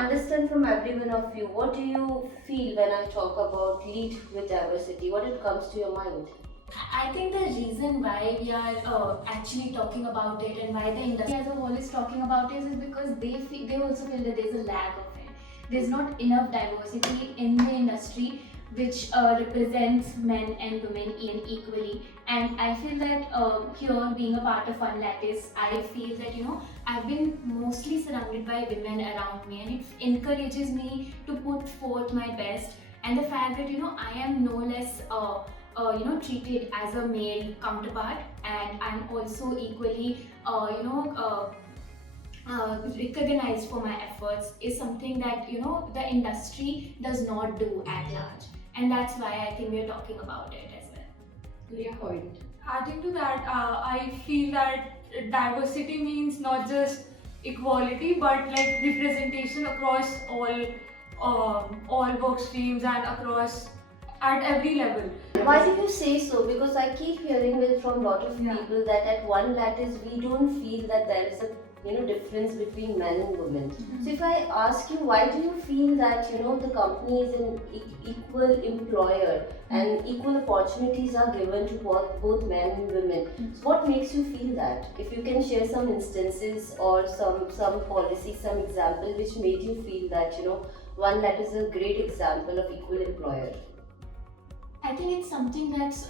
understand from every one of you, what do you feel when I talk about lead with diversity? What it comes to your mind? I think the reason why we are actually talking about it and why the industry as a whole is talking about it is because they also feel that there's a lack of it. There's not enough diversity in the industry which represents men and women equally. And I feel that here, being a part of 1lattice, I feel that I've been mostly surrounded by women around me, and it encourages me to put forth my best. And the fact that I am no less treated as a male counterpart, and I'm also equally recognized for my efforts is something that the industry does not do at large, and that's why I think we're talking about it as well. Your point. Adding to that, I feel that diversity means not just equality but like representation across all work streams and across at every level. Why do you say so? Because I keep hearing it from a lot of people that at 1lattice we don't feel that there is a difference between men and women. So if I ask you, why do you feel that the company is an equal employer and equal opportunities are given to both men and women? So what makes you feel that? If you can share some instances or some policy, some example which made you feel that 1lattice is a great example of equal employer. I think it's something that's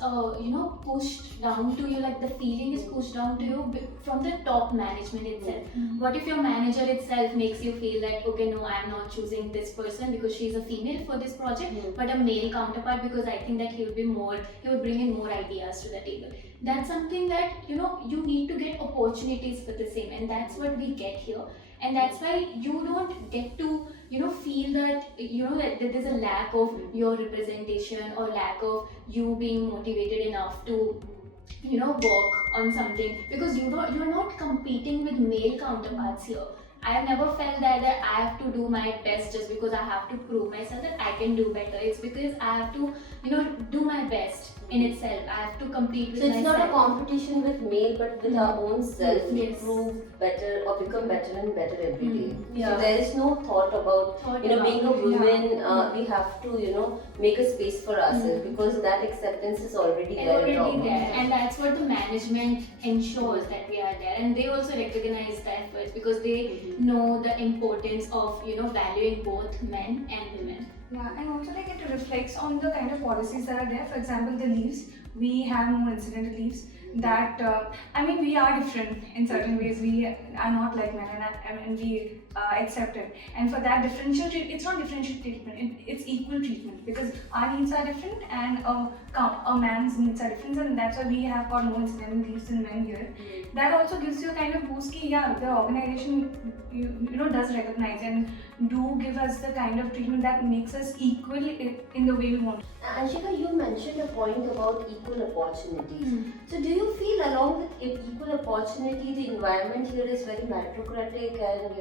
pushed down to you, like the feeling is pushed down to you from the top management itself. What if your manager itself makes you feel that, okay, no, I'm not choosing this person because she's a female for this project, but a male counterpart because I think that he would bring in more ideas to the table. That's something that you need to get opportunities for the same, and that's what we get here. And that's why you don't get to feel that that there's a lack of your representation or lack of you being motivated enough to work on something, because you're not competing with male counterparts here. I have never felt that I have to do my best just because I have to prove myself that I can do better. It's because I have to do my best in itself. I have to compete with myself. So it's not a competition with male, but with our own self to Yes. prove better or become better and better every day. Yeah. So there is no thought about being a woman. We have to make a space for ourselves because that acceptance is already there. And that's what the management ensures, that we are there, and they also recognize the efforts because they know the importance of valuing both men and women. Yeah, and also like it reflects on the kind of policies that are there. For example, the leaves, we have more incidental leaves that, we are different in certain ways. We are not like men, and we accept it. And for that it's not differential treatment, it's equal treatment, because our needs are different and a man's needs are different, and that's why we have got more incidental leaves than men here. That also gives you a kind of boost ki, the organization does recognize and do give us the kind of treatment that makes us equal in the way we want. Anshika, you mentioned a point about equal opportunities. So do you feel along with equal opportunity, the environment here is very meritocratic and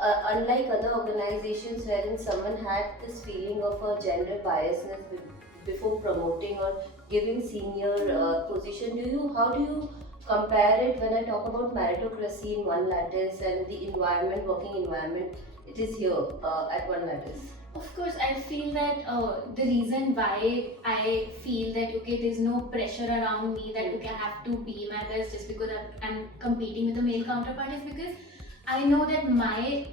unlike other organizations wherein someone had this feeling of a gender biasness before promoting or giving senior position, how do you compare it when I talk about meritocracy in 1lattice and the working environment it is here at 1lattice? Of course, I feel that the reason why I feel that there's no pressure around me that I have to be my best just because I'm competing with a male counterpart is because I know that my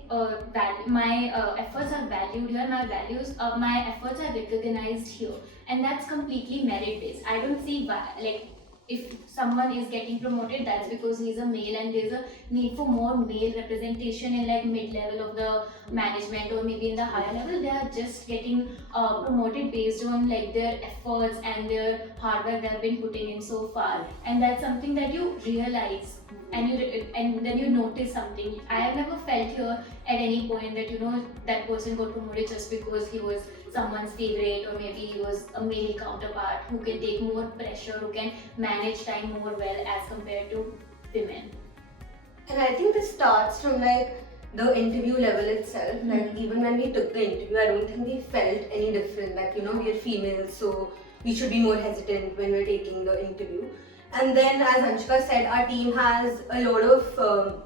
efforts are valued here, my efforts are recognized here, and that's completely merit based. I don't see if someone is getting promoted, that's because he's a male and there's a need for more male representation in mid-level of the management or maybe in the higher level. They are just getting promoted based on their efforts and their hard work they have been putting in so far, and that's something that you realize and then you notice something. I have never felt here at any point that that person got promoted just because he was someone's favorite, or maybe he was a male counterpart who can take more pressure, who can manage time more well as compared to women. And I think this starts from the interview level itself. Even when we took the interview, I don't think we felt any different. We are females, so we should be more hesitant when we're taking the interview. And then, as Anshika said, our team has a lot of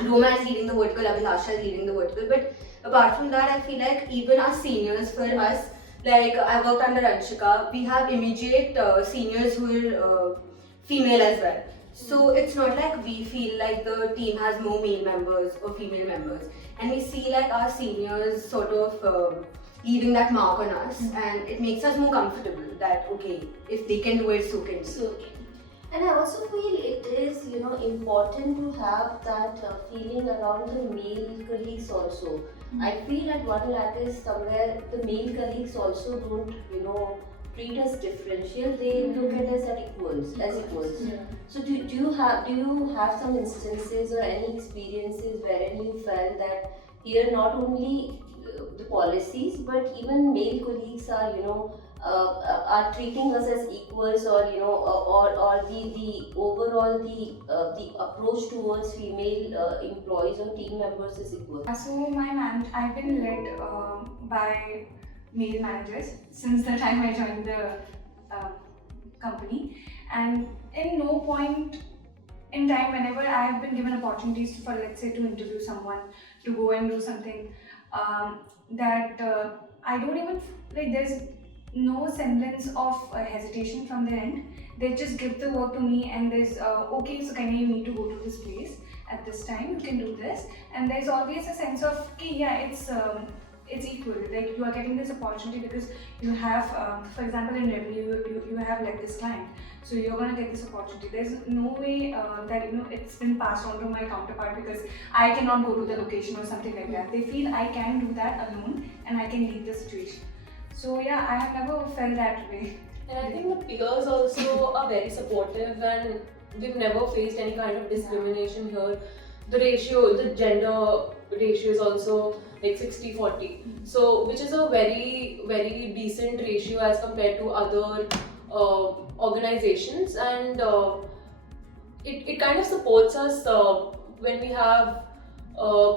Roma is leading the vertical, Abhilasha is leading the vertical, but apart from that, I feel like even our seniors, for us, like I worked under Anshika, we have immediate seniors who are female as well. So it's not like we feel like the team has more male members or female members, and we see like our seniors sort of leaving that mark on us, and it makes us more comfortable that okay, if they can do it, so can we. So, and I also feel it is, important to have that feeling around the male colleagues also. I feel at 1lattice somewhere the male colleagues also don't, treat us differential. They look at us as equals. Yeah. So do you have some instances or any experiences wherein you felt that here not only the policies but even male colleagues are are treating us as equals, or or the overall the approach towards female employees or team members is equal? So I've been led by male managers since the time I joined the company, and in no point in time, whenever I have been given opportunities for, let's say, to interview someone, to go and do something, that I don't even like. There's no semblance of hesitation from their end. They just give the work to me, and there's okay, so can you need to go to this place at this time? You can do this, and there's always a sense of okay, yeah, it's equal. Like you are getting this opportunity because you have, for example, in revenue, you have like this client, so you're gonna get this opportunity. There's no way that it's been passed on to my counterpart because I cannot go to the location or something like that. They feel I can do that alone and I can lead the situation. So yeah, I have never felt that way. And I think the peers also are very supportive, and we've never faced any kind of discrimination here. The gender ratio is also like 60-40. So, which is a very, very decent ratio as compared to other organizations, and it kind of supports us when we have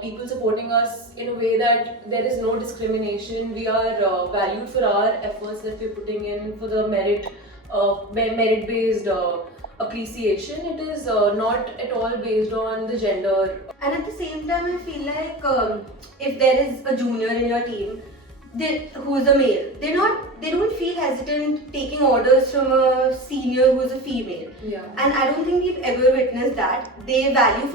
people supporting us in a way that there is no discrimination. We are valued for our efforts that we're putting in, for the merit-based appreciation. It is not at all based on the gender. And at the same time, I feel like if there is a junior in your team who is a male, they don't feel hesitant taking orders from a senior who is a female. Yeah. And I don't think we've ever witnessed that. They value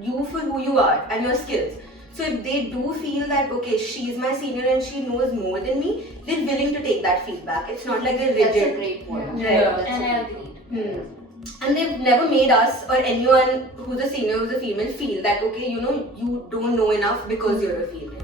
you for who you are and your skills. So if they do feel that okay, she's my senior and she knows more than me, they're willing to take that feedback. It's not like they're rigid. That's a great point. Yeah. That's And a I great agree. point. And they've never made us or anyone who's a senior, who's a female, feel that okay, you don't know enough because you're a female.